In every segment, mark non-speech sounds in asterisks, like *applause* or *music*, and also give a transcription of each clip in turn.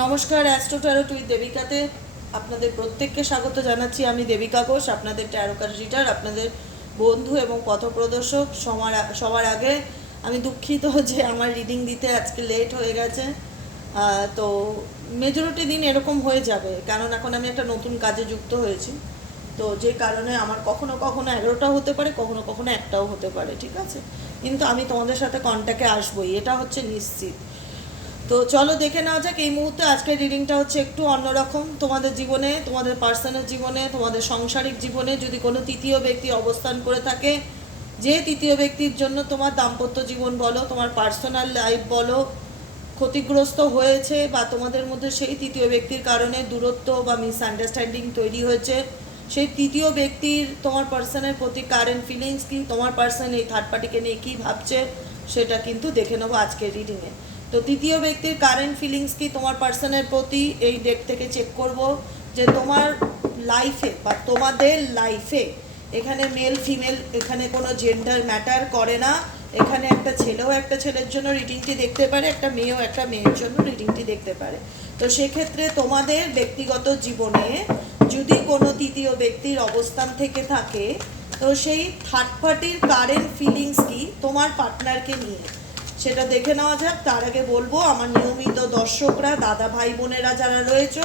নমস্কার astro taro টুই দেবিকাতে আপনাদের প্রত্যেককে স্বাগত জানাচ্ছি। আমি দেবিকা ঘোষ, আপনাদের ট্যারোকার রিটার আপনাদের বন্ধু এবং পথপ্রদর্শক। সবার সবার আগে আমি দুঃখিত *laughs* যে আমার রিডিং দিতে আজকে লেট হয়ে গেছে। তো মেজরিটি দিন এরকম হয়ে যাবে, কারণ এখন আমি একটা নতুন কাজে যুক্ত হয়েছি। তো যে কারণে আমার কখনো কখনো এগারোটাও হতে পারে, কখনো কখনো একটাও হতে পারে, ঠিক আছে? কিন্তু আমি তোমাদের সাথে কন্ট্যাক্টে আসবোই, এটা হচ্ছে নিশ্চিত। তো চলো দেখে নেওয়া যাক, এই মুহূর্তে আজকের রিডিংটা হচ্ছে একটু অন্যরকম। তোমাদের জীবনে, তোমাদের পার্সোনাল জীবনে, তোমাদের সাংসারিক জীবনে যদি কোনো তৃতীয় ব্যক্তি অবস্থান করে থাকে, যে তৃতীয় ব্যক্তির জন্য তোমার দাম্পত্য জীবন বলো, তোমার পার্সোনাল লাইফ বলো, ক্ষতিগ্রস্ত হয়েছে বা তোমাদের মধ্যে সেই তৃতীয় ব্যক্তির কারণে দূরত্ব বা মিসআন্ডারস্ট্যান্ডিং তৈরি হয়েছে, সেই তৃতীয় ব্যক্তির তোমার পার্সনের প্রতি কারেন্ট ফিলিংস কি, তোমার পার্সন এই থার্ড পার্টিকে নিয়ে কী ভাবছে, সেটা কিন্তু দেখে নেব আজকের রিডিংয়ে তো তৃতীয় ব্যক্তির কারেন্ট ফিলিংস কি তোমার পার্সনের প্রতি এই ডেট থেকে চেক করব? যে তোমার লাইফে বা তোমাদের লাইফে এখানে মেল ফিমেল এখানে কোনো জেন্ডার ম্যাটার করে না। এখানে একটা ছেলেও একটা ছেলের জন্য রিডিংটি দেখতে পারে, একটা মেয়েও একটা মেয়ের জন্য রিডিংটি দেখতে পারে। তো সেক্ষেত্রে তোমাদের ব্যক্তিগত জীবনে যদি কোনো তৃতীয় ব্যক্তির অবস্থান থেকে থাকে, তো সেই থার্ড পার্টির কারেন্ট ফিলিংস কি তোমার পার্টনারকে নিয়ে? সেটা দেখে নেওয়া যাক। তার আগে বলব, আমার নিয়মিত দর্শকরা, দাদা ভাই বোনেরা যারা রয়েছে,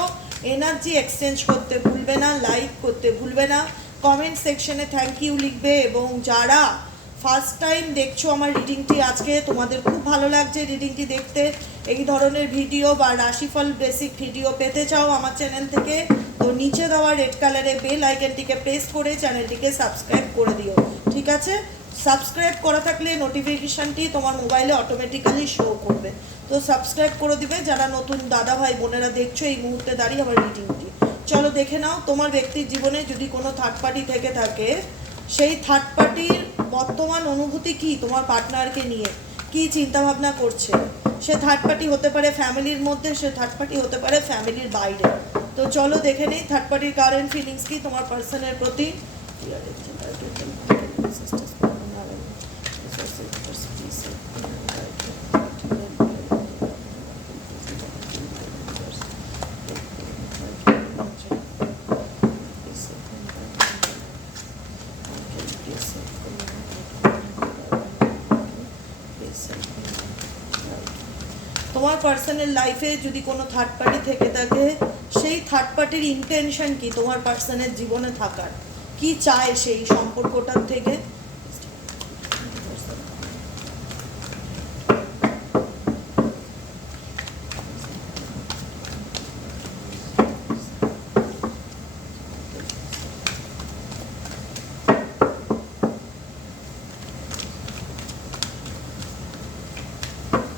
এনার্জি এক্সচেঞ্জ করতে ভুলবে না, লাইক করতে ভুলবে না। কমেন্ট সেকশনে থ্যাংক ইউ লিখবে এবং যারা ফার্স্ট টাইম দেখছ আমার রিডিংটি আজকে, তোমাদের খুব ভালো লাগছে রিডিংটি দেখতে। এই ধরনের ভিডিও বা রাশিফল বেসিক ভিডিও পেতে চাও আমার চ্যানেল থেকে, তো নিচে দেওয়া রেড কালারের বেল আইকনটিকে প্রেস করে চ্যানেলটিকে সাবস্ক্রাইব করে দিও। ঠিক আছে? সাবস্ক্রাইব করা থাকলে নোটিফিকেশানটি তোমার মোবাইলে অটোমেটিক্যালি শো করবে। তো সাবস্ক্রাইব করে দিবে, যারা নতুন দাদা ভাই, বোনেরা দেখছ এই মুহূর্তে দাঁড়িয়ে আমার রিডিংটি চলো দেখে নাও তোমার ব্যক্তির জীবনে যদি কোনো থার্ড পার্টি থেকে থাকে, সেই থার্ড পার্টির বর্তমান অনুভূতি কি তোমার পার্টনারকে নিয়ে? কি চিন্তা ভাবনা করছে? সে থার্ড পার্টি হতে পারে ফ্যামিলির মধ্যে, সে থার্ড পার্টি হতে পারে ফ্যামিলির বাইরে। তো চলো দেখে নেই থার্ড পার্টির কারেন্ট ফিলিংস কি তোমার পার্সনের প্রতি? তোমার পার্সোনাল লাইফে যদি কোনো থার্ড পার্টি থেকে থাকে, সেই থার্ড পার্টির ইন্টেনশন কি তোমার পার্সনের জীবনে থাকার? কি চায় সেই সম্পর্কটার থেকে?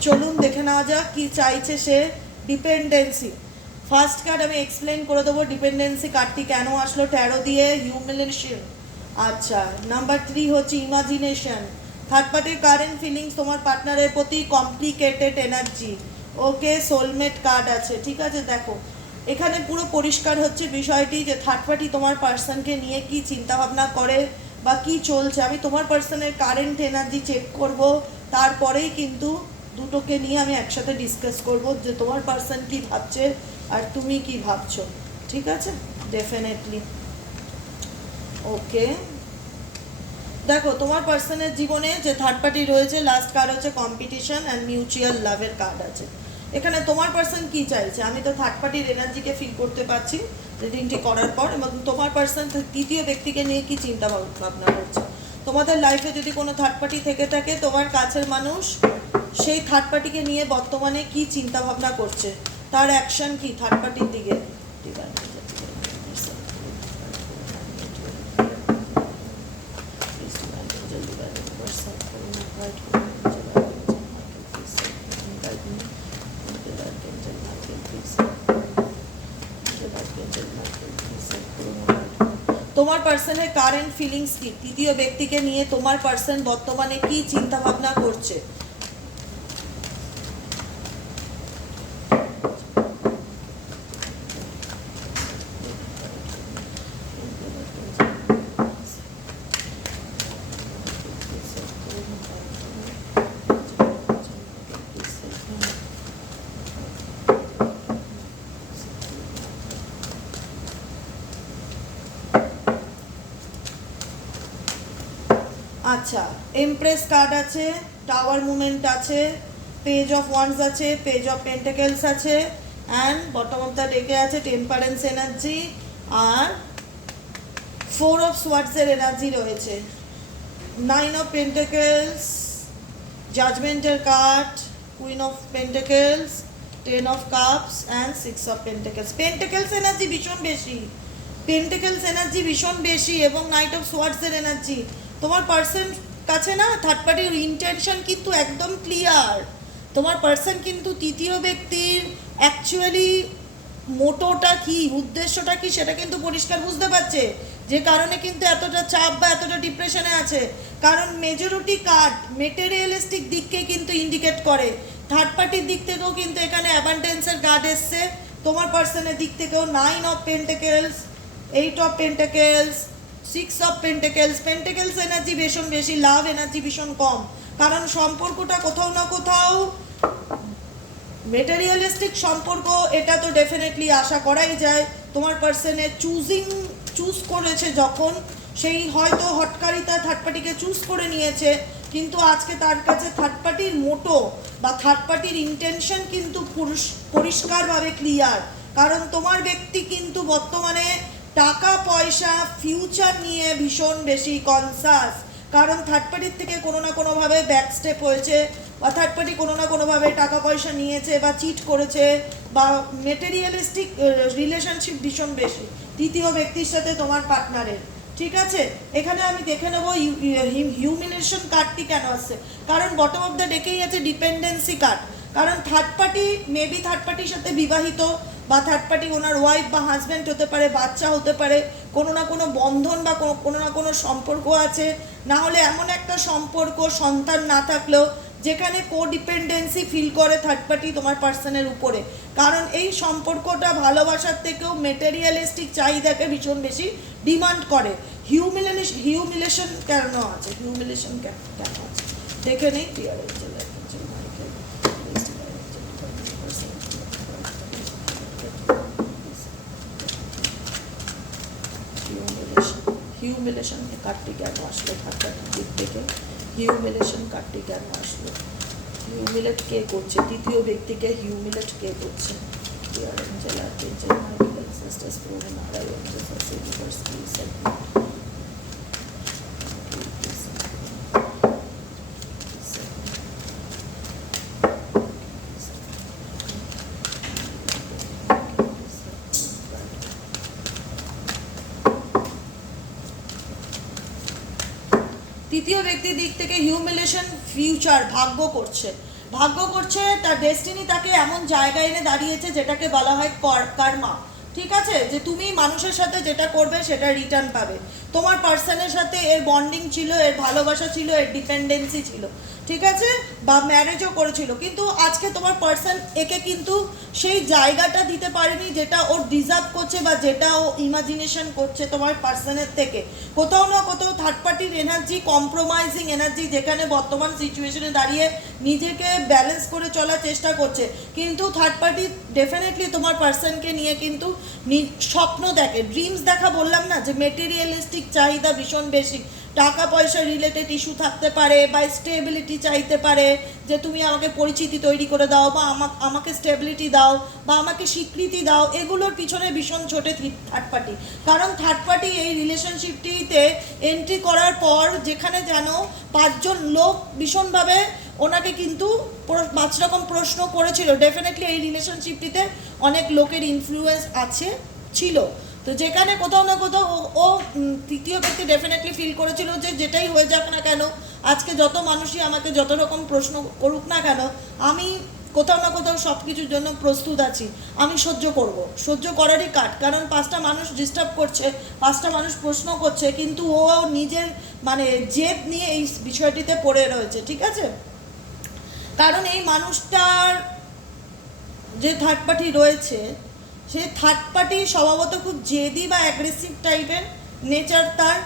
চলুন দেখে নেওয়া যাক কি চাইছে সে ডিপেন্ডেন্সি। ফার্স্ট কার্ড আমি এক্সপ্লেন করে দেবো ডিপেন্ডেন্সি কার্ডটি কেন আসলো ট্যারো দিয়ে হিউমিলেশন আচ্ছা নাম্বার থ্রি হচ্ছে ইমাজিনেশন থার্ড পার্টির কারেন্ট ফিলিংস তোমার পার্টনারের প্রতি complicated energy okay soulmate card আছে, ঠিক আছে? দেখো, এখানে পুরো পরিষ্কার হচ্ছে বিষয়টি যে থার্ড পার্টি তোমার পার্সনকে নিয়ে কি চিন্তা ভাবনা করে বা কি চলছে। আমি তোমার পার্সনের কারেন্ট এনার্জি চেক করব, তারপরেই কিন্তু দুটোকে নিয়ে আমি একসাথে ডিসকাস করব যে তোমার পার্সন কি ভাবছে আর তুমি কি ভাবছ, ঠিক আছে? ডেফিনেটলি ওকে দেখো, তোমার পার্সনের জীবনে যে থার্ড পার্টি রয়েছে লাস্ট কার্ড হচ্ছে কম্পিটিশন অ্যান্ড মিউচুয়াল লাভের কার্ড আছে। এখানে তোমার পার্সন কি চাইছে? আমি তো থার্ড পার্টির এনার্জিকে ফিল করতে পারছি রিডিংটি করার পর, এবং তোমার পার্সন তৃতীয় ব্যক্তিকে নিয়ে কি চিন্তা ভাব- ভাবনা করছে? তোমাদের লাইফে যদি কোনো থার্ড পার্টি থেকে থাকে, তোমার কাছের মানুষ সেই থার্ড পার্টিকে নিয়ে বর্তমানে কি চিন্তা ভাবনা করছে? তার অ্যাকশন কি থার্ড পার্টির দিকে? তোমার পার্সনের কারেন্ট ফিলিংস কি? তৃতীয় ব্যক্তিকে নিয়ে তোমার পার্সন বর্তমানে কি চিন্তাভাবনা করছে? আচ্ছা এমপ্রেস কার্ড আছে টাওয়ার মুভমেন্ট আছে পেজ অফ ওয়ান্স আছে পেজ অফ পেন্টাকেলস আছে অ্যান্ড বটম অফ দ্য ডেকে আছে টেম্পারেন্স এনার্জি আর ফোর অফ সোয়ার্ডসের এনার্জি রয়েছে। Nine of pentacles জাজমেন্টের card queen of pentacles ten of cups and six of pentacles pentacles energy ভীষণ বেশি। Pentacles energy ভীষণ বেশি এবং নাইট অফ সোয়ার্ডসের এনার্জি তোমার পার্সন কাছে না থার্ড পার্টির ইন্টেনশন কিন্তু একদম ক্লিয়ার তোমার পার্সন কিন্তু তৃতীয় ব্যক্তির অ্যাকচুয়ালি মোটোটা কি, উদ্দেশ্যটা কি, সেটা কিন্তু পরিষ্কার বুঝতে পারছে। যে কারণে কিন্তু এতটা চাপ বা এতটা ডিপ্রেশনে আছে। কারণ মেজরিটি কার্ড মেটেরিয়ালিস্টিক দিককে কিন্তু ইন্ডিকেট করে। থার্ড পার্টির দিক থেকেও কিন্তু এখানে অ্যাবান্ডেন্সের কার্ড এসছে। তোমার পার্সনের দিক থেকেও nine of pentacles eight of pentacles six of pentacles pentacles energy ভীষণ বেশি লাভ এনার্জি ভীষণ কম। কারণ সম্পর্কটা কোথাও না কোথাও মেটেরিয়ালিস্টিক সম্পর্ক, এটা তো ডেফিনেটলি আশা করাই যায়। তোমার পার্সনের চুজিং চুজ করেছে যখন, সেই হয়তো হটকারিতা থার্ড পার্টিকে চুজ করে নিয়েছে। কিন্তু আজকে তার কাছে থার্ড পার্টির মোটো বা থার্ড পার্টির ইন্টেনশন কিন্তু পরিষ্কারভাবে ক্লিয়ার কারণ তোমার ব্যক্তি কিন্তু বর্তমানে টাকা পয়সা ফিউচার নিয়ে ভীষণ বেশি কনসাস কারণ থার্ড পার্টির থেকে কোনো না কোনোভাবে ব্যাক স্টেপ হয়েছে, বা থার্ড পার্টি কোনো না কোনোভাবে টাকা পয়সা নিয়েছে, বা চিট করেছে, বা মেটেরিয়ালিস্টিক রিলেশনশিপ ভীষণ বেশি। তৃতীয় ব্যক্তির সাথে তোমার পার্টনারের ঠিক আছে? এখানে আমি দেখে নেব হিউমিনেশন কার্ডটি কেন আসছে। কারণ বটম অফ দ্য ডেকেই আছে ডিপেন্ডেন্সি কার্ড কারণ থার্ড পার্টি মেবি থার্ড পার্টির সাথে বিবাহিত বা থার্ড পার্টি ওনার ওয়াইফ বা হাজব্যান্ড হতে পারে, বাচ্চা হতে পারে, কোনো না কোনো বন্ধন বা কোনো- না কোনো সম্পর্ক আছে, না হলে এমন একটা সম্পর্ক সন্তান না থাকলেও যেখানে কোডিপেন্ডেন্সি ফিল করে থার্ড পার্টি তোমার পার্সনের উপরে। কারণ এই সম্পর্কটা ভালোবাসার থেকেও মেটেরিয়ালিস্টিক চাহিদাকে ভীষণ বেশি ডিমান্ড করে। হিউমিলেশন হিউমিলেশন কেন আছে? হিউমিলেশন কেন আছে? দেখে নেই ক্লিয়ার হিউমিলেশন কার্ডটি কেন আসলো থার্ড দিক থেকে হিউমিলেশন কার্ডটি কেন আসলো হিউমিলেট কে করছে তৃতীয় ব্যক্তিকে হিউমিলেট কে করছে Dear angel, archangel, Michael, ancestors, proven naরায়ণ Jesus, universe, please help me. তৃতীয় ব্যক্তির দিক থেকে হিউমিলেশন ফিউচার ভাগ্য করছে। ভাগ্য করছে, তার ডেস্টিনি তাকে এমন জায়গায় এনে দাঁড়িয়েছে যেটাকে বলা হয় কর কর্মা ঠিক আছে? যে তুমি মানুষের সাথে যেটা করবে সেটা রিটার্ন পাবে। তোমার পার্সনের সাথে এর বন্ডিং ছিল, এর ভালোবাসা ছিল, এর ডিপেন্ডেন্সি ছিল। ঠিক আছে? বা ম্যারেজও করেছিল। কিন্তু আজকে তোমার পার্সন একে কিন্তু সেই জায়গাটা দিতে পারেনি যেটা ওর ডিজার্ভ করছে বা যেটা ও ইমাজিনেশন করছে তোমার পার্সনের থেকে। কোথাও না কোথাও থার্ড পার্টির এনার্জি কম্প্রোমাইজিং এনার্জি যেখানে বর্তমান সিচুয়েশনে দাঁড়িয়ে নিজেকে ব্যালেন্স করে চলার চেষ্টা করছে। কিন্তু থার্ড পার্টি ডেফিনেটলি তোমার পার্সনকে নিয়ে কিন্তু স্বপ্ন দেখে। ড্রিমস দেখা বললাম না যে মেটেরিয়ালিস্টিক চাহিদা ভীষণ বেশি। টাকা পয়সা রিলেটেড ইস্যু থাকতে পারে বা স্টেবিলিটি চাইতে পারে, যে তুমি আমাকে পরিচিতি তৈরি করে দাও বা আমা- আমাকে স্টেবিলিটি দাও বা আমাকে স্বীকৃতি দাও, এগুলোর পিছনে ভীষণ ছোটে থার্ড পার্টি কারণ থার্ড পার্টি এই রিলেশনশিপটিতে এন্ট্রি করার পর যেখানে যেন পাঁচজন লোক ভীষণভাবে ওনাকে কিন্তু পাঁচ রকম প্রশ্ন করেছিল। ডেফিনেটলি এই রিলেশনশিপটিতে অনেক লোকের ইনফ্লুয়েন্স আছে, ছিল। তো যেখানে কোথাও না কোথাও ও- তৃতীয় ব্যক্তি ডেফিনেটলি ফিল করেছিল যে যেটাই হয়ে যাক না কেন, আজকে যত মানুষই আমাকে যত রকম প্রশ্ন করুক না কেন, আমি কোথাও না কোথাও সব কিছুর জন্য প্রস্তুত আছি। আমি সহ্য করব। সহ্য করারই কাট কারণ পাঁচটা মানুষ ডিস্টার্ব করছে, পাঁচটা মানুষ প্রশ্ন করছে, কিন্তু ও নিজের মানে জেদ নিয়ে এই বিষয়টিতে পড়ে রয়েছে, ঠিক আছে? কারণ এই মানুষটার যে থার্ড পার্টি রয়েছে সে থার্ড পার্টি স্বভাবত খুব জেদি বা অ্যাগ্রেসিভ টাইপের নেচার তার,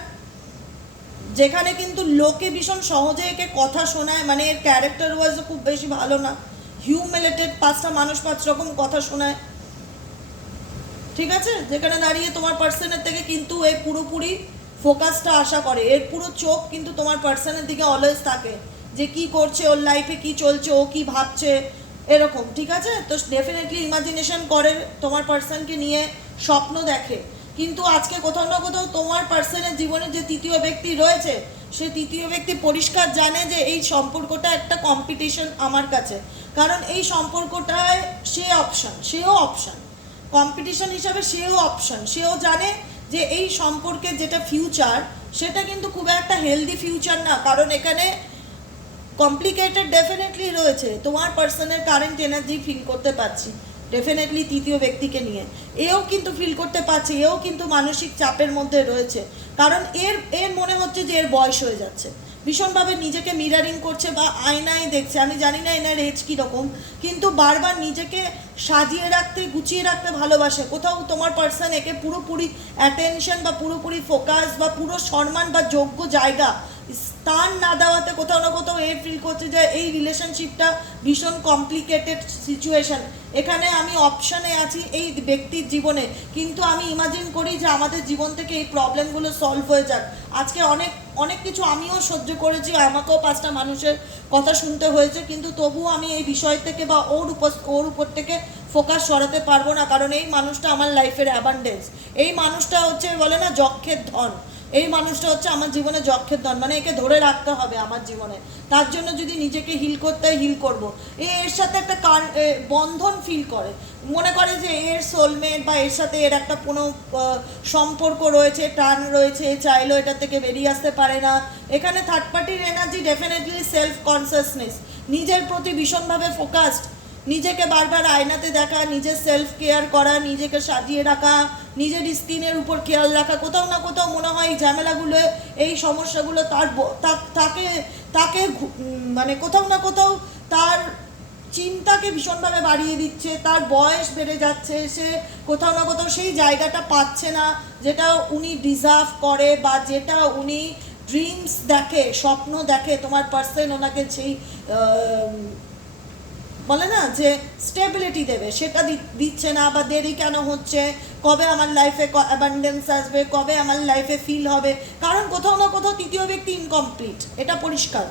যেখানে কিন্তু লোকে ভীষণ সহজে একে কথা শোনায় মানে এর ক্যারেক্টার ওয়াইজও খুব বেশি ভালো না। হিউমিলেটেড পাঁচটা মানুষ পাঁচ রকম কথা শোনায়। ঠিক আছে? যেখানে দাঁড়িয়ে তোমার পার্সনের থেকে কিন্তু এই পুরোপুরি ফোকাসটা আশা করে। এর পুরো চোখ কিন্তু তোমার পার্সনের দিকে অলওয়েজ থাকে। যে কি করছে, ওর লাইফে কি চলছে, ও কি ভাবছে এরকম, ঠিক আছে? তো ডেফিনেটলি ইমাজিনেশন করে তোমার পার্সনকে নিয়ে স্বপ্ন দেখে। কিন্তু আজকে কোথাও না কোথাও তোমার পার্সনের জীবনে যে তৃতীয় ব্যক্তি রয়েছে, সে তৃতীয় ব্যক্তি পরিষ্কার জানে যে এই সম্পর্কটা একটা কম্পিটিশন আমার কাছে। কারণ এই সম্পর্কটায় সে অপশন সেও অপশন কম্পিটিশন হিসাবে সেও অপশন সেও জানে যে এই সম্পর্কে যেটা ফিউচার সেটা কিন্তু খুব একটা হেলদি ফিউচার না। কারণ এখানে কমপ্লিকেটেড ডেফিনেটলি রয়েছে। তোমার পার্সনের কারেন্ট এনার্জি ফিল করতে পারছি। ডেফিনেটলি তৃতীয় ব্যক্তিকে নিয়ে। এও কিন্তু ফিল করতে পারছে, এও কিন্তু মানসিক চাপের মধ্যে রয়েছে। কারণ এর এর মনে হচ্ছে যে এর বয়স হয়ে যাচ্ছে। ভীষণভাবে নিজেকে মিরারিং করছে বা আয়নায় দেখছে। আমি জানি না এনার এজ কীরকম, কিন্তু বারবার নিজেকে সাজিয়ে রাখতে, গুছিয়ে রাখতে ভালোবাসে। কোথাও তোমার পার্সন একে পুরোপুরি অ্যাটেনশন বা পুরোপুরি ফোকাস বা পুরো সম্মান বা যোগ্য জায়গা স্থান না দেওয়াতে কোথাও না কোথাও এ ফিল করছে যে এই রিলেশনশিপটা ভীষণ কমপ্লিকেটেড সিচুয়েশন এখানে আমি অপশানে আছি এই ব্যক্তির জীবনে। কিন্তু আমি ইমাজিন করি যে আমাদের জীবন থেকে এই প্রবলেমগুলো সলভ হয়ে যাক। আজকে অনেক অনেক কিছু আমিও সহ্য করেছি, আমাকেও পাঁচটা মানুষের কথা শুনতে হয়েছে, কিন্তু তবুও আমি এই বিষয় থেকে বা ওর উপর ওর উপর থেকে ফোকাস সরাতে পারব না, কারণ এই মানুষটা আমার লাইফের অ্যাবান্ডেন্স এই মানুষটা হচ্ছে বলে না যক্ষের ধন। এই মানুষটা হচ্ছে আমার জীবনে যক্ষের ধন। মানে একে ধরে রাখতে হবে আমার জীবনে। তার জন্য যদি নিজেকে হিল করতে হয় হিল করব। এর সাথে একটা বন্ধন ফিল করে। মনে করে যে এর সোলমেট বা এর সাথে এর একটা কোনো সম্পর্ক রয়েছে, টান রয়েছে চাইলেও এটা থেকে বেরিয়ে আসতে পারে না। এখানে থার্ড পার্টির এনার্জি ডেফিনেটলি সেলফ কনসিয়াসনেস নিজের প্রতি ভীষণভাবে ফোকাসড নিজেকে বারবার আয়নাতে দেখা, নিজের সেলফ কেয়ার করা, নিজেকে সাজিয়ে রাখা, নিজের স্কিনের উপর খেয়াল রাখা, কোথাও না কোথাও মনে হয় এই ঝামেলাগুলো, এই সমস্যাগুলো তার তাকে তাকে মানে কোথাও না কোথাও তার চিন্তাকে ভীষণভাবে বাড়িয়ে দিচ্ছে, তার বয়স বেড়ে যাচ্ছে, সে কোথাও না কোথাও সেই জায়গাটা পাচ্ছে না, যেটা উনি ডিজার্ভ করে বা যেটা উনি ড্রিমস দেখে, স্বপ্ন দেখে, তোমার পার্সেন ওনাকে সেই বলে না যে স্টেবিলিটি দেবে, সেটা দিচ্ছে না বা দেরি কেন হচ্ছে, কবে আমার লাইফে অ্যাবান্ডেন্স আসবে, কবে আমার লাইফে ফিল হবে। কারণ কোথাও না কোথাও তৃতীয় ব্যক্তি ইনকমপ্লিট এটা পরিষ্কার।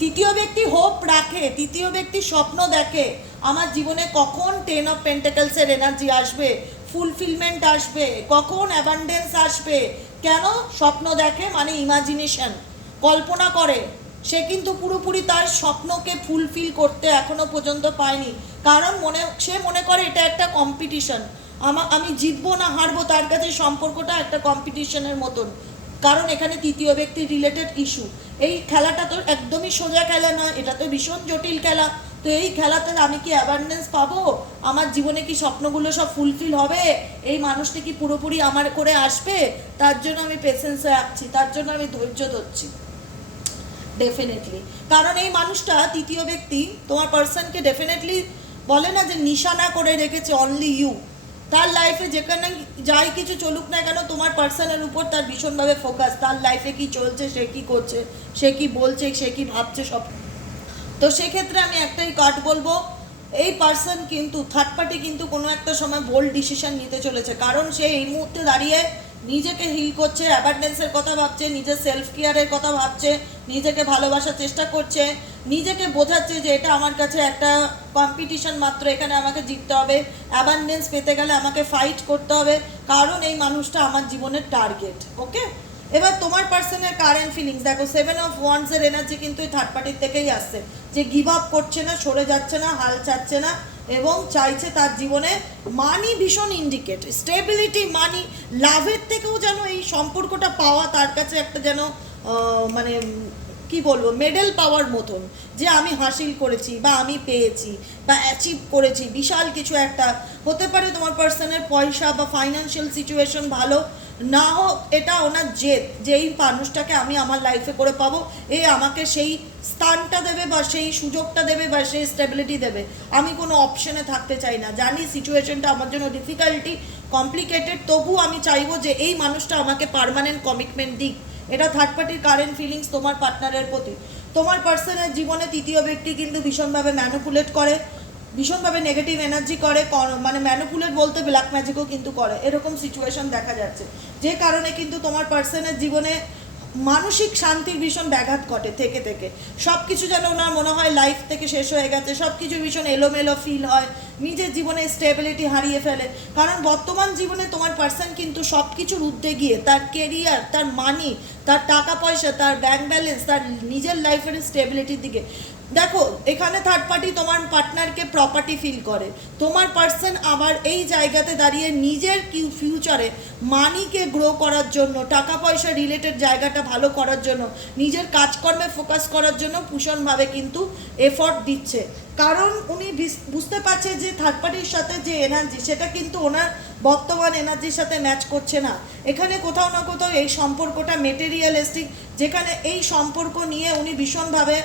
তৃতীয় ব্যক্তি হোপ রাখে, তৃতীয় ব্যক্তি স্বপ্ন দেখে, আমার জীবনে কখন টেন অফ পেন্টাকেলসের এনার্জি আসবে ফুলফিলমেন্ট আসবে, কখন অ্যাবান্ডেন্স আসবে, কেন স্বপ্ন দেখে মানে ইমাজিনেশন কল্পনা করে। সে কিন্তু পুরোপুরি তার স্বপ্নকে ফুলফিল করতে এখনও পর্যন্ত পায়নি। কারণ মনে, সে মনে করে এটা একটা কম্পিটিশন আমা, আমি জিতবো না হারবো তার কাছে সম্পর্কটা একটা কম্পিটিশনের মতন। কারণ এখানে তৃতীয় ব্যক্তি রিলেটেড ইস্যু এই খেলাটা তো একদমই সোজা খেলা নয় এটা তো ভীষণ জটিল খেলা। তো এই খেলাতে আমি কি অ্যাওয়ারনেস পাবো? আমার জীবনে কি স্বপ্নগুলো সব ফুলফিল হবে? এই মানুষটি কি পুরোপুরি আমার করে আসবে? তার জন্য আমি পেশেন্সে রাখছি তার জন্য আমি ধৈর্য ধরছি। ডেফিনেটলি কারণ এই মানুষটা তৃতীয় ব্যক্তি তোমার পার্সনকে ডেফিনেটলি বলে না যে নিশানা করে রেখেছে অনলি ইউ তার লাইফে যেখানে যাই কিছু চলুক না কেন, তোমার পার্সনের উপর তার ভীষণভাবে ফোকাস তার লাইফে কি চলছে, সে কি করছে, সে কি বলছে, সে কি ভাবছে, সব। তো সেক্ষেত্রে আমি একটাই কাট বলব, এই পার্সন কিন্তু থার্ড পার্টি কিন্তু কোনো একটা সময় বোল্ড ডিসিশন নিতে চলেছে। কারণ সে এই মুহূর্তে দাঁড়িয়ে নিজেকে হিল করছে অ্যাবার্ডেন্সের কথা ভাবছে, নিজের সেলফ কেয়ারের কথা ভাবছে নিজেকে ভালোবাসার চেষ্টা করছে, নিজেকে বোঝাচ্ছে যে এটা আমার কাছে একটা কম্পিটিশন মাত্র, এখানে আমাকে জিততে হবে অ্যাবান্ডেন্স পেতে গেলে আমাকে ফাইট করতে হবে, কারণ এই মানুষটা আমার জীবনের টার্গেট ওকে এবার তোমার পার্সনের কারেন্ট ফিলিংস দেখো সেভেন অফ ওয়ান্সের এনার্জি কিন্তু এই থার্ড পার্টির থেকেই আসছে, যে গিভ আপ করছে না, সরে যাচ্ছে না, হাল ছাড়ছে না, এবং চাইছে তার জীবনে মানি ভীষণ ইন্ডিকেট স্টেবিলিটি মানি লাভের থেকেও যেন এই সম্পর্কটা পাওয়া, তার কাছে একটা যেন মানে কি বলব মেডেল পাওয়ার মতন যে আমি হাসিল করেছি বা আমি পেয়েছি বা অ্যাচিভ করেছি। বিশাল কিছু একটা। হতে পারে তোমার পার্সনের পয়সা বা ফাইন্যান্সিয়াল সিচুয়েশন ভালো। না হোক, এটা ওনার জেদ যে এই মানুষটাকে আমি আমার লাইফে করে পাবো। এ আমাকে সেই স্থানটা দেবে বা সেই সুযোগটা দেবে বা সেই স্টেবিলিটি দেবে। আমি কোনো অপশনে থাকতে চাই না। জানি সিচুয়েশনটা আমার জন্য ডিফিকাল্টি কমপ্লিকেটেড তবু আমি চাইব যে এই মানুষটা আমাকে পার্মানেন্ট কমিটমেন্ট দিক। এটা থার্ড পার্টির কারেন্ট ফিলিংস তোমার পার্টনারের প্রতি। তোমার পার্সনের জীবনে তৃতীয় ব্যক্তি কিন্তু ভীষণভাবে ম্যানুপুলেট করে, ভীষণভাবে নেগেটিভ এনার্জি করে মানে ম্যানুপুলেট বলতে ব্ল্যাক ম্যাজিকও কিন্তু করে। এরকম সিচুয়েশন দেখা যাচ্ছে। যে কারণে কিন্তু তোমার পার্সনের জীবনে মানসিক শান্তির ভীষণ ব্যাঘাত ঘটে থেকে থেকে। সব কিছু যেন ওনার মনে হয় লাইফ থেকে শেষ হয়ে গেছে সব কিছু ভীষণ এলোমেলো ফিল হয়, নিজের জীবনে স্টেবিলিটি হারিয়ে ফেলে। কারণ বর্তমান জীবনে তোমার পার্সন কিন্তু সব কিছুর ঊর্ধ্বে গিয়ে তার কেরিয়ার তার মানি তার টাকা পয়সা, তার ব্যাংক ব্যালেন্স তার নিজের লাইফের স্টেবিলিটির দিকে। দেখো, এখানে থার্ড পার্টি তোমার পার্টনারকে প্রপার্টি ফিল করে। তোমার পার্সন আবার এই জায়গাতে দাঁড়িয়ে নিজের কি ফিউচারে মানিকে গ্রো করার জন্য, টাকা পয়সা রিলেটেড জায়গাটা ভালো করার জন্য, নিজের কাজকর্মে ফোকাস করার জন্য ভীষণভাবে কিন্তু এফর্ট দিচ্ছে। কারণ উনি বুঝতে পারছে যে থার্ড পার্টির সাথে যে এনার্জি সেটা কিন্তু ওনার বর্তমান এনার্জির সাথে ম্যাচ করছে না। এখানে কোথাও না কোথাও এই সম্পর্কটা মেটেরিয়ালিস্টিক যেখানে এই সম্পর্ক নিয়ে উনি ভীষণভাবে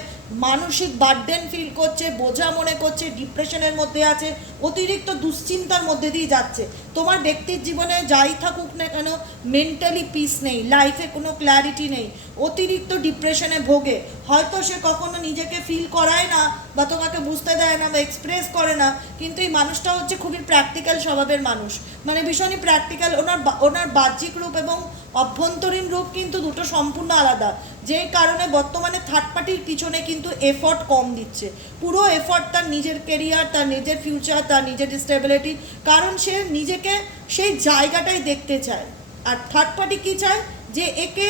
মানসিক বার্ডেন ফিল করছে, বোঝা মনে করছে ডিপ্রেশনের মধ্যে আছে, অতিরিক্ত দুশ্চিন্তার মধ্যে দিয়ে যাচ্ছে। তোমার ব্যক্তির জীবনে যাই থাকুক না কেন মেন্টালি পিস নেই লাইফে কোনো ক্ল্যারিটি নেই। অতিরিক্ত ডিপ্রেশনে ভোগে। হয়তো সে কখনো নিজেকে ফিল করায় না বা তোমাকে বুঝতে দেয় না বা এক্সপ্রেস করে না, কিন্তু এই মানুষটা হচ্ছে খুবই প্র্যাকটিক্যাল স্বভাবের মানুষ। মানে ভীষণই প্র্যাকটিক্যাল ওনার ওনার বাহ্যিক রূপ এবং অভ্যন্তরীণ রোগ কিন্তু দুটো সম্পূর্ণ আলাদা। যে কারণে বর্তমানে থার্ড পার্টির পিছনে কিন্তু এফর্ট কম দিচ্ছে। পুরো এফর্ট তার নিজের কেরিয়ার তার নিজের ফিউচার তার নিজের স্টেবিলিটি কারণ সে নিজেকে সেই জায়গাটাই দেখতে চায়। আর থার্ড পার্টি কী চায়? যে একে,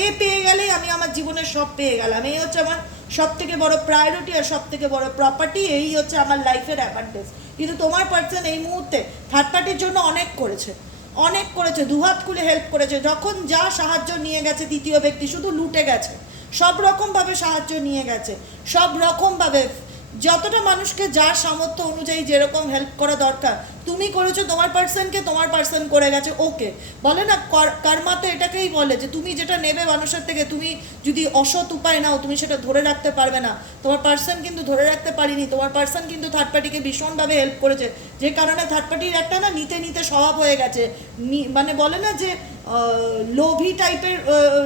এ পেয়ে গেলে আমি আমার জীবনের সব পেয়ে গেলাম। এই হচ্ছে আমার সব থেকে বড় প্রায়োরিটি আর সব থেকে বড় প্রপার্টি এই হচ্ছে আমার লাইফের অ্যাডভান্টেজ কিন্তু তোমার পার্সন এই মুহূর্তে থার্ড পার্টির জন্য অনেক করেছে। অনেক করেছে দুহাত খুলে হেল্প করেছে। যখন যা সাহায্য নিয়ে গেছে, দ্বিতীয় ব্যক্তি শুধু লুটে গেছে। সব রকমভাবে সাহায্য নিয়ে গেছে। সব রকমভাবে যতটা মানুষকে যার সামর্থ্য অনুযায়ী যেরকম হেল্প করা দরকার তুমি করেছ তোমার পার্সনকে তোমার পার্সন করে গেছে ওকে বলে না, কর- কর্মা তো এটাকেই বলে যে তুমি যেটা নেবে মানুষের থেকে, তুমি যদি অসৎ উপায় নাও, তুমি সেটা ধরে রাখতে পারবে না। তোমার পার্সন কিন্তু ধরে রাখতে পারিনি, তোমার পার্সন কিন্তু থার্ড পার্টিকে ভীষণভাবে হেল্প করেছে। যে কারণে থার্ড পার্টির একটা না নিতে নিতে স্বভাব হয়ে গেছে। মানে বলে না যে লোভী টাইপের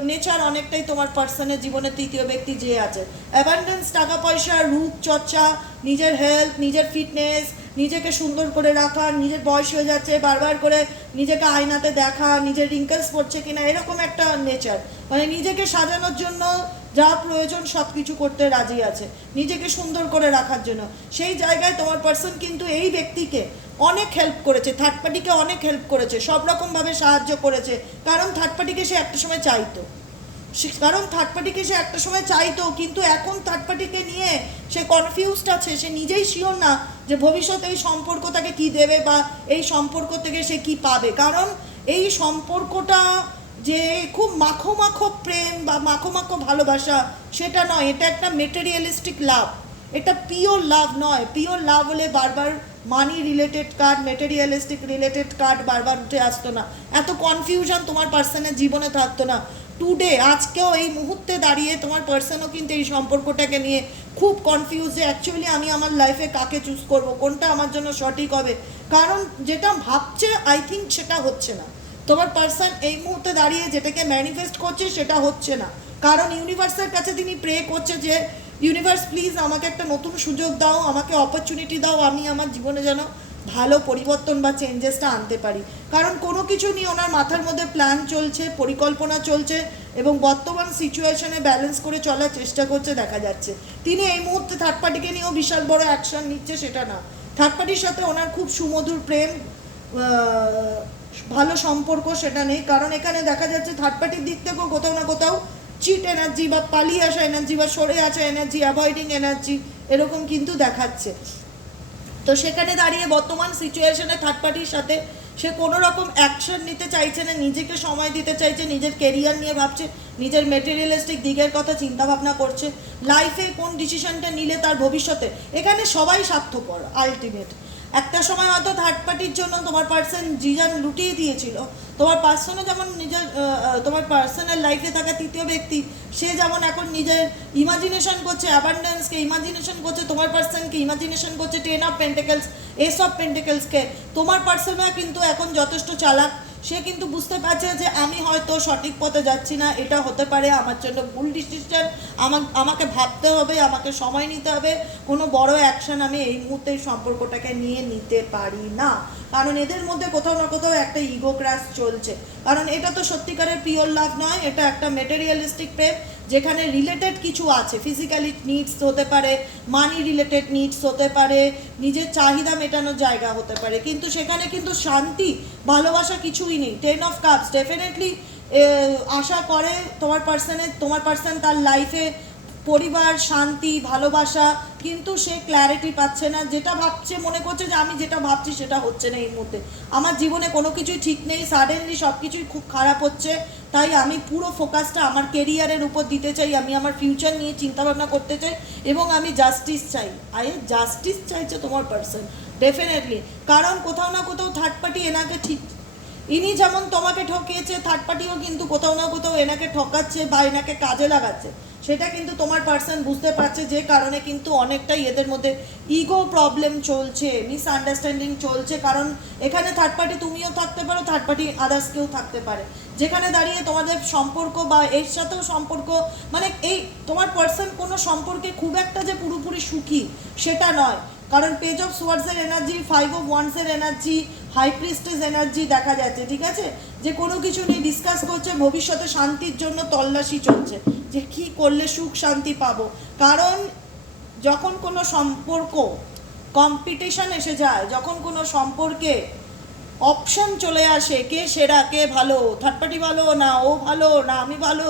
নেচার অনেকটাই তোমার পার্সনের জীবনে তৃতীয় ব্যক্তি যে আছে। অ্যাবান্ডেন্স টাকা পয়সা রূপ চর্চা নিজের হেলথ নিজের ফিটনেস নিজেকে সুন্দর করে রাখা, নিজের বয়স হয়ে যাচ্ছে, বারবার করে নিজেকে আয়নাতে দেখা, নিজের রিঙ্কেলস পড়ছে কিনা, এরকম একটা নেচার মানে নিজেকে সাজানোর জন্য যা প্রয়োজন সব কিছু করতে রাজি আছে। নিজেকে সুন্দর করে রাখার জন্য। সেই জায়গায় তোমার পার্সন কিন্তু এই ব্যক্তিকে অনেক হেল্প করেছে থার্ড পার্টিকে অনেক হেল্প করেছে, সব রকমভাবে সাহায্য করেছে। কারণ থার্ড পার্টিকে সে একটা সময় চাইতো। কারণ থার্ড পার্টিকে সে একটা সময় চাইতো, কিন্তু এখন থার্ড পার্টিকে নিয়ে সে কনফিউজড আছে, সে নিজেই শিওর না যে ভবিষ্যতে এই সম্পর্ক তাকে কী দেবে বা এই সম্পর্ক থেকে সে কি পাবে। কারণ এই সম্পর্কটা যে খুব মাখো মাখো প্রেম বা মাখো মাখো ভালোবাসা, সেটা নয়। এটা একটা মেটেরিয়ালিস্টিক লাভ এটা পিওর লাভ নয়। পিওর লাভ হলে বারবার money related card materialistic related card বারবার উঠে আসতো না। এত কনফিউশন তোমার পার্সনের জীবনে থাকতো না। টুডে আজকেও এই মুহূর্তে দাঁড়িয়ে তোমার পার্সনও কিন্তু এই সম্পর্কটাকে নিয়ে খুব কনফিউজ যে অ্যাকচুয়ালি আমি আমার লাইফে কাকে চুজ করব? কোনটা আমার জন্য সঠিক হবে? কারণ যেটা ভাবছে আই থিঙ্ক সেটা হচ্ছে না। তোমার পার্সন এই মুহূর্তে দাঁড়িয়ে যেটাকে ম্যানিফেস্ট করছে, সেটা হচ্ছে না। কারণ ইউনিভার্সের কাছে তিনি প্রে করছে যে ইউনিভার্স প্লিজ আমাকে একটা নতুন সুযোগ দাও, আমাকে অপরচুনিটি দাও, আমি আমার জীবনে যেন ভালো পরিবর্তন বা চেঞ্জেসটা আনতে পারি। কারণ কোনো কিছু নিয়ে ওনার মাথার মধ্যে প্ল্যান চলছে, পরিকল্পনা চলছে এবং বর্তমান সিচুয়েশনে ব্যালেন্স করে চলার চেষ্টা করছে দেখা যাচ্ছে। তিনি এই মুহূর্তে থার্ড পার্টিকে নিয়েও বিশাল বড় অ্যাকশন নিচ্ছে সেটা না। থার্ড পার্টির সাথে ওনার খুব সুমধুর প্রেম ভালো সম্পর্ক সেটা নেই। কারণ এখানে দেখা যাচ্ছে থার্ড পার্টির দিক থেকেও কোথাও না কোথাও চিট এনার্জি বা পালিয়ে আসা এনার্জি বা সরে আসা এনার্জি অ্যাভয়েডিং এনার্জি এরকম কিন্তু দেখাচ্ছে। তো সেখানে দাঁড়িয়ে বর্তমান সিচুয়েশনে থার্ড পার্টির সাথে সে কোনো রকম অ্যাকশন নিতে চাইছে না, নিজেকে সময় দিতে চাইছে, নিজের কেরিয়ার নিয়ে ভাবছে, নিজের মেটেরিয়ালিস্টিক দিকের কথা চিন্তা ভাবনা করছে লাইফে কোন ডিসিশনটা নিলে তার ভবিষ্যতে? এখানে সবাই স্বার্থপর আলটিমেট একটা সময় হয়তো থার্ড পার্টির জন্য তোমার পার্সন জিজান লুটিয়ে দিয়েছিল। তোমার পার্সনও যেমন নিজের তোমার পার্সোনাল লাইফে থাকা তৃতীয় ব্যক্তি, সে যেমন এখন নিজের ইমাজিনেশন করছে অ্যাবান্ডেন্সকে ইমাজিনেশন করছে, তোমার পার্সনকে ইমাজিনেশন করছে ten of pentacles ace of পেন্টেকেলসকে তোমার পার্সনও কিন্তু এখন যথেষ্ট চালাক। সে কিন্তু বুঝতে পারছে যে আমি হয়তো সঠিক পথে যাচ্ছি না, এটা হতে পারে আমার জন্য ভুল ডিসিশন আমাকে ভাবতে হবে, আমাকে সময় নিতে হবে, কোনো বড় অ্যাকশন আমি এই মুহূর্তে সম্পর্কটাকে নিয়ে নিতে পারি না। কারণ এদের মধ্যে কোথাও না কোথাও একটা ইগো ক্রাশ চলছে। কারণ এটা তো সত্যিকারের পিওর লাভ নয়, এটা একটা মেটেরিয়ালিস্টিক প্রেম। যেখানে রিলেটেড কিছু আছে ফিজিক্যালি নিডস হতে পারে মানি রিলেটেড নিডস হতে পারে, নিজের চাহিদা মেটানোর জায়গা হতে পারে, কিন্তু সেখানে কিন্তু শান্তি, ভালোবাসা কিছুই নেই। টেন অফ কাপস ডেফিনেটলি আশা করে তোমার পার্সনের তোমার পার্সন তার লাইফে পরিবার, শান্তি, ভালোবাসা, কিন্তু সে ক্ল্যারিটি পাচ্ছে না। যেটা ভাবছে, মনে করছে যে আমি যেটা ভাবছি, সেটা হচ্ছে না এই মুহূর্তে। আমার জীবনে কোনো কিছুই ঠিক নেই। সাডেনলি সব কিছুই খুব খারাপ হচ্ছে। তাই আমি পুরো ফোকাসটা আমার কেরিয়ারের উপর দিতে চাই। আমি আমার ফিউচার নিয়ে চিন্তাভাবনা করতে চাই এবং আমি জাস্টিস চাই। আই জাস্টিস চাইছে তোমার পার্সন ডেফিনেটলি কারণ কোথাও না কোথাও থার্ড পার্টি এনাকে ঠিক ইনি যেমন তোমাকে ঠকিয়েছে থার্ড পার্টিও কিন্তু কোথাও না কোথাও এনাকে ঠকাচ্ছে বা এনাকে কাজে লাগাচ্ছে। সেটা কিন্তু তোমার পার্সন বুঝতে পারছে যে কারণে কিন্তু অনেকটাই এদের মধ্যে ইগো প্রবলেম চলছে মিসআন্ডারস্ট্যান্ডিং চলছে। কারণ এখানে থার্ড পার্টি তুমিও থাকতে পারো থার্ড পার্টি আদার্স কেউ থাকতে পারে। যেখানে দাঁড়িয়ে তোমাদের সম্পর্ক বা এর সাথেও সম্পর্ক মানে এই তোমার পার্সন কোনো সম্পর্কে খুব একটা যে পুরোপুরি সুখী, সেটা নয়। কারণ পেজ অফ সোয়ার্ডসের এনার্জি ফাইভ অফ ওয়ান্সের এনার্জি হাই প্রিস্টেস এনার্জি দেখা যাচ্ছে, ঠিক আছে? যে কোনো কিছু নিয়ে ডিসকাস করছে, ভবিষ্যতে শান্তির জন্য তল্লাশি চলছে। যে কি করলে সুখ শান্তি পাবো? কারণ যখন কোনো সম্পর্ক কম্পিটিশন এসে যায়, যখন কোনো সম্পর্কে অপশন চলে আসে, কে সেরা, কে ভালো থার্ড পার্টি ভালো না, ও ভালো না, আমি ভালো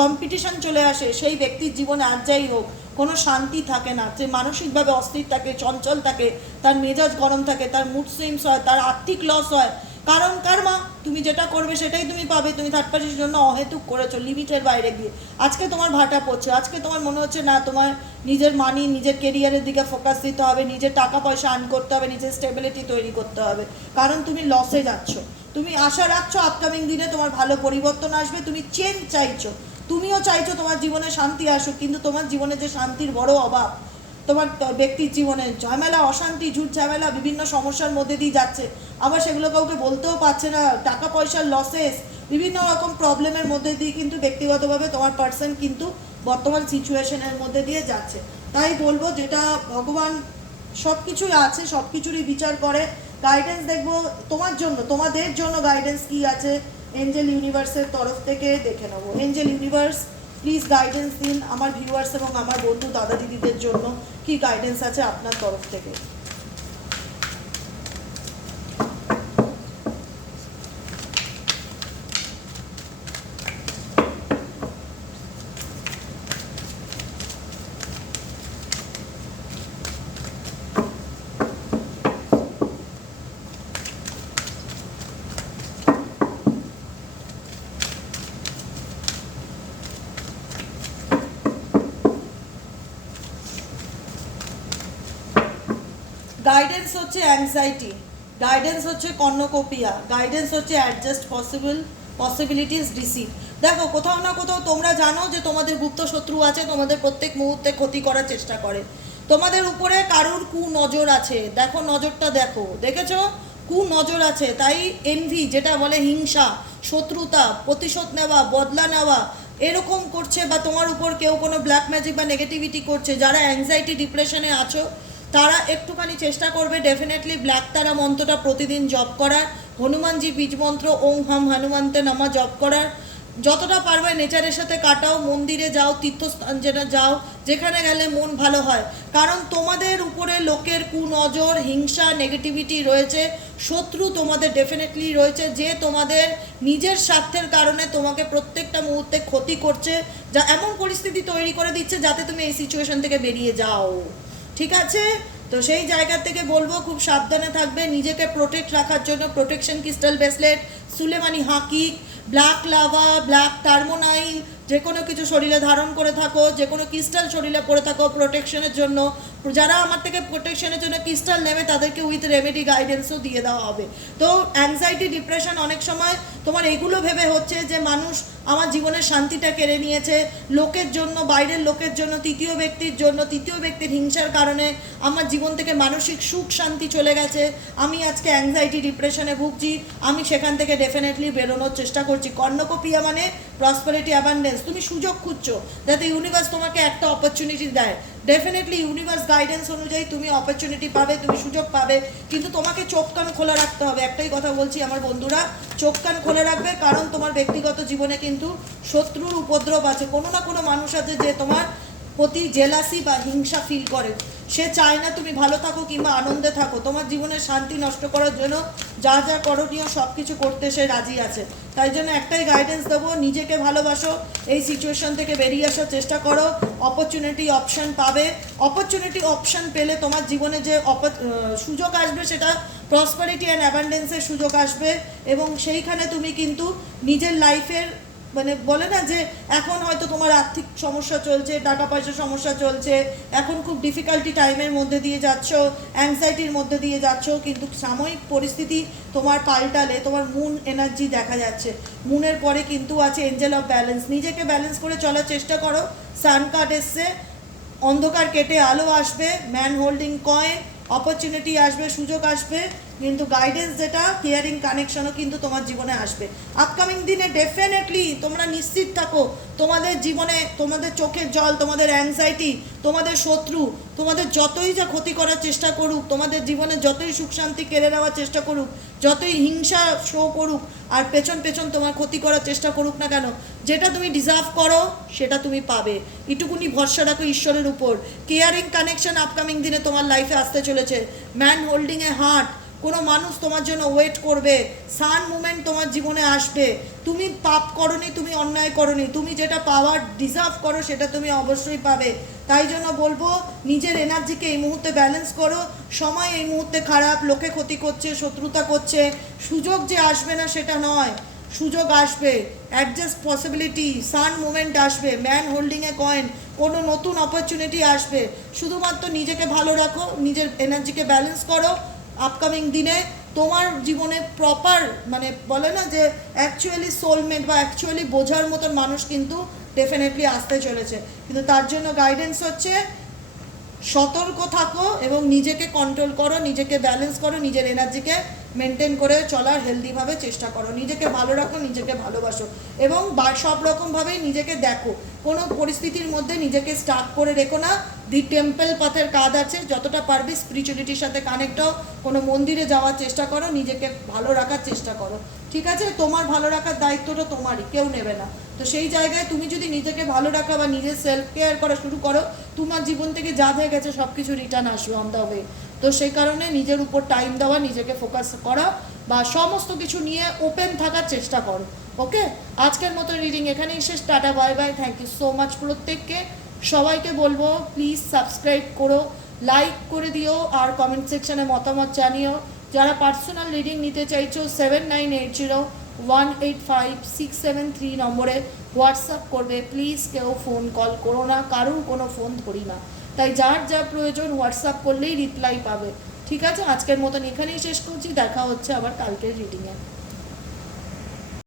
কম্পিটিশন চলে আসে, সেই ব্যক্তির জীবনে আর যাই হোক, কোনো শান্তি থাকে না। সে মানসিকভাবে অস্থির থাকে, চঞ্চল থাকে, তার মেজাজ গরম থাকে, তার মুড সুইংস হয়, তার আর্থিক লস হয় কারণ কারমা, তুমি যেটা করবে সেটাই তুমি পাবে, তুমি থার্ড পার্টির জন্য অহেতুক করেছ, লিমিটের বাইরে গিয়ে। আজকে তোমার ভাটা পড়ছে, আজকে তোমার মনে হচ্ছে না, তোমার নিজের মানি নিজের কেরিয়ারের দিকে ফোকাস দিতে হবে, নিজের টাকা পয়সা আর্ন করতে হবে, নিজের স্টেবিলিটি তৈরি করতে হবে। কারণ তুমি লসে যাচ্ছ। তুমি আশা রাখছো আপকামিং দিনে তোমার ভালো পরিবর্তন আসবে, তুমি চেঞ্জ চাইছো। তুমিও চাইছো তোমার জীবনে শান্তি আসুক, কিন্তু তোমার জীবনে যে শান্তির বড় অভাব তোমার ব্যক্তির জীবনে ঝামেলা, অশান্তি, ঝুট ঝামেলা, বিভিন্ন সমস্যার মধ্যে দিয়ে যাচ্ছে। আবার সেগুলো কাউকে বলতেও পারছে না, টাকা পয়সার লসেস বিভিন্ন রকম প্রবলেমের মধ্যে দিয়ে কিন্তু ব্যক্তিগতভাবে তোমার পার্সন কিন্তু বর্তমান সিচুয়েশনের মধ্যে দিয়ে যাচ্ছে। তাই বলব যেটা ভগবান সব কিছুই আছে সব কিছুরই বিচার করে গাইডেন্স দেখব তোমার জন্য, তোমাদের জন্য গাইডেন্স কি আছে এঞ্জেল ইউনিভার্সের তরফ থেকে দেখে নেব। এঞ্জেল ইউনিভার্স প্লিজ গাইডেন্স দিন আমার ভিউয়ার্স এবং আমার বন্ধু দাদা দিদিদের জন্য কি গাইডেন্স আছে আপনার তরফ থেকে? গাইডেন্স হচ্ছে অ্যাংজাইটি গাইডেন্স হচ্ছে কর্ণকোপিয়া গাইডেন্স হচ্ছে অ্যাডজাস্ট পসিবল পসিবিলিটিস ডিসিভ দেখো, কোথাও না কোথাও তোমরা জানো যে তোমাদের গুপ্ত শত্রু আছে, তোমাদের প্রত্যেক মুহূর্তে ক্ষতি করার চেষ্টা করে। তোমাদের উপরে কারুর কু নজর আছে, দেখো নজরটা দেখো, দেখেছ? কু নজর আছে, তাই এনভি যেটা বলে হিংসা, শত্রুতা, প্রতিশোধ নেওয়া, বদলা নেওয়া, এরকম করছে বা তোমার উপর কেউ কোনো ব্ল্যাক ম্যাজিক বা নেগেটিভিটি করছে, যারা অ্যাংজাইটি ডিপ্রেশনে আছো একটুখানি চেষ্টা করবে ডেফিনেটলি ব্ল্যাক তারা মন্ত্রটা প্রতিদিন জপ করার। হনুমানজি বীজ মন্ত্র ওং হাম হনুমন্তে নামা জপ করার। যতটা পারবে নেচারের সাথে কাটাও, মন্দিরে যাও, তীর্থস্থান যেটা যাও, যেখানে গেলে মন ভালো হয়। কারণ তোমাদের উপরে লোকের কুনজর, হিংসা নেগেটিভিটি রয়েছে, শত্রু তোমাদের ডেফিনেটলি রয়েছে, যে তোমাদের নিজের স্বার্থের কারণে তোমাকে প্রত্যেকটা মুহূর্তে ক্ষতি করছে, যা এমন পরিস্থিতি তৈরি করে দিচ্ছে যাতে তুমি এই সিচুয়েশন থেকে বেরিয়ে যাও। ঠিক আছে? তো সেই জায়গা থেকে বলব খুব সাবধানে থাকবে, নিজেকে প্রোটেক্ট রাখার জন্য প্রোটেকশন ক্রিস্টাল ব্রেসলেট সুলেমানি হাকিক ব্ল্যাক লাভা ব্ল্যাক টার্মোনাইল যে কোনো কিছু শরীরে ধারণ করে থাকো যে কোনো ক্রিস্টাল শরীরে পরে থাকো প্রোটেকশনের জন্য। যারা আমার থেকে প্রোটেকশনের জন্য ক্রিস্টাল নেবে, তাদেরকে উইথ রেমেডি গাইডেন্সও দিয়ে দেওয়া হবে। তো অ্যাংজাইটি ডিপ্রেশন অনেক সময় তোমার এগুলো ভেবে হচ্ছে যে মানুষ আমার জীবনের শান্তিটা কেড়ে নিয়েছে। লোকের জন্য, বাইরের লোকের জন্য, তৃতীয় ব্যক্তির জন্য, তৃতীয় ব্যক্তির হিংসার কারণে আমার জীবন থেকে মানসিক সুখ, শান্তি চলে গেছে। আমি আজকে অ্যাংজাইটি ডিপ্রেশনে ভুগছি। আমি সেখান থেকে ডেফিনেটলি বেরোনোর চেষ্টা করছি। কর্ণকপিয়া মানে প্রসপারিটি অ্যাবান্ডেন্স তুমি সুযোগ খুঁজছো। যাতে ইউনিভার্স তোমাকে একটা অপরচুনিটি দেয়। ডেফিনেটলি ইউনিভার্স গাইডেন্স অনুযায়ী তুমি অপরচুনিটি পাবে, তুমি সুযোগ পাবে। কিন্তু তোমাকে চোখ কান খোলা রাখতে হবে। একটাই কথা বলছি আমার বন্ধুরা, চোখ কান খোলা রাখবে কারণ তোমার ব্যক্তিগত জীবনে কিন্তু শত্রুর উপদ্রব আছে। কোনো না কোনো মানুষ আছে যে তোমার প্রতি জেলাসি বা হিংসা ফিল করে। সে চায় না তুমি ভালো থাকো কিংবা আনন্দে থাকো। তোমার জীবনের শান্তি নষ্ট করার জন্য যা যা করণীয় সব কিছু করতে সে রাজি আছে। তাই জন্য একটাই গাইডেন্স দেবো, নিজেকে ভালোবাসো, এই সিচুয়েশন থেকে বেরিয়ে আসার চেষ্টা করো। অপরচুনিটি অপশান পাবে। অপরচুনিটি অপশান পেলে তোমার জীবনে যে সুযোগ আসবে সেটা প্রসপারিটি অ্যান্ড অ্যাবান্ডেন্সের সুযোগ আসবে। এবং সেইখানে তুমি কিন্তু নিজের লাইফের মানে বলে না যে এখন হয়তো তোমার আর্থিক সমস্যা চলছে, টাকা পয়সার সমস্যা চলছে, এখন খুব ডিফিকাল্টি টাইমের মধ্যে দিয়ে যাচ্ছ অ্যাংজাইটির মধ্যে দিয়ে যাচ্ছ, কিন্তু সাময়িক পরিস্থিতি তোমার পাল্টালে, তোমার মুন এনার্জি দেখা যাচ্ছে। মুনের পরে কিন্তু আছে এঞ্জেল অফ ব্যালেন্স নিজেকে ব্যালেন্স করে চলার চেষ্টা করো। সান কার্ড এসছে। অন্ধকার কেটে আলো আসবে। ম্যান হোল্ডিং কয়েন অপরচুনিটি আসবে, সুযোগ আসবে। কিন্তু গাইডেন্স যেটা কেয়ারিং কানেকশনও কিন্তু তোমার জীবনে আসবে। আপকামিং দিনে ডেফিনেটলি তোমরা নিশ্চিত থাকো, তোমাদের জীবনে তোমাদের চোখের জল, তোমাদের অ্যাংজাইটি তোমাদের শত্রু, তোমাদের যতই যা ক্ষতি করার চেষ্টা করুক, তোমাদের জীবনে যতই সুখ শান্তি কেড়ে নেওয়ার চেষ্টা করুক, যতই হিংসা শো করুক, আর পেছন পেছন তোমার ক্ষতি করার চেষ্টা করুক না কেন, যেটা তুমি ডিজার্ভ করো, সেটা তুমি পাবে। এটুকুনি ভরসা রাখো ঈশ্বরের উপর। কেয়ারিং কানেকশন আপকামিং দিনে তোমার লাইফে আসতে চলেছে। ম্যান হোল্ডিং এ হার্ট কোনো মানুষ তোমার জন্য ওয়েট করবে সান মুমেন্ট তোমার জীবনে আসবে। তুমি পাপ করনি, তুমি অন্যায় করনি, তুমি যেটা পাওয়ার ডিজার্ভ করো সেটা তুমি অবশ্যই পাবে। তাই জন্য বলব, নিজের এনার্জিকে এই মুহূর্তে ব্যালেন্স করো। সময় এই মুহূর্তে খারাপ, লোকে ক্ষতি করছে, শত্রুতা করছে। সুযোগ যে আসবে না সেটা নয়, সুযোগ আসবে। অ্যাডজাস্ট পসিবিলিটি সান মুমেন্ট আসবে। ম্যান হোল্ডিং এ কয়েন কোনো নতুন অপরচুনিটি আসবে। শুধুমাত্র নিজেকে ভালো রাখো, নিজের এনার্জিকে ব্যালেন্স করো। আপকামিং দিনে তোমার জীবনে প্রপার মানে বলে না যে অ্যাকচুয়ালি সোলমেট বা অ্যাকচুয়ালি বোঝার মতন মানুষ কিন্তু ডেফিনেটলি আসতে চলেছে। কিন্তু তার জন্য গাইডেন্স হচ্ছে সতর্ক থাকো এবং নিজেকে কন্ট্রোল করো, নিজেকে ব্যালেন্স করো, নিজের এনার্জিকে মেনটেন করে চলার হেলদিভাবে চেষ্টা করো। নিজেকে ভালো রাখো, নিজেকে ভালোবাসো এবং সব রকমভাবেই নিজেকে দেখো। কোনো পরিস্থিতির মধ্যে নিজেকে স্টাক করে রেখো না। দি টেম্পল পাথের কাজ আছে। যতটা পারবে স্পিরিচুয়ালিটির সাথে কানেক্ট হও। কোনো মন্দিরে যাওয়ার চেষ্টা করো, নিজেকে ভালো রাখার চেষ্টা করো। ঠিক আছে? তোমার ভালো রাখার দায়িত্বটা তোমারই, কেউ নেবে না। তো সেই জায়গায় তুমি যদি নিজেকে ভালো রাখা বা নিজের সেলফ কেয়ার করা শুরু করো, তোমার জীবন থেকে যা হয়ে গেছে সব কিছু রিটার্ন আসবে অন দ্য ওয়ে তো সেই কারণে নিজের উপর টাইম দেওয়া, নিজেকে ফোকাস করা বা সমস্ত কিছু নিয়ে ওপেন থাকার চেষ্টা করো ওকে আজকের মতো রিডিং এখানেই শেষ। Tata bye bye thank you so much প্রত্যেককে। সবাইকে বলব প্লিজ সাবস্ক্রাইব করো লাইক করে দিও, আর কমেন্ট সেকশনে মতামত জানিও। যারা পার্সোনাল রিডিং নিতে চাইছো seven nine eight zero one eight five six seven three নম্বরে হোয়াটসঅ্যাপ করবে। প্লিজ কেউ ফোন কল করো না, কারুর কোনো ফোন ধরি না। তাই যার যা প্রয়োজন হোয়াটসঅ্যাপ করলেই রিপ্লাই পাবে। ঠিক আছে? আজকের মতন এখানেই শেষ করছি। দেখা হচ্ছে আবার কালকের রিডিংয়ে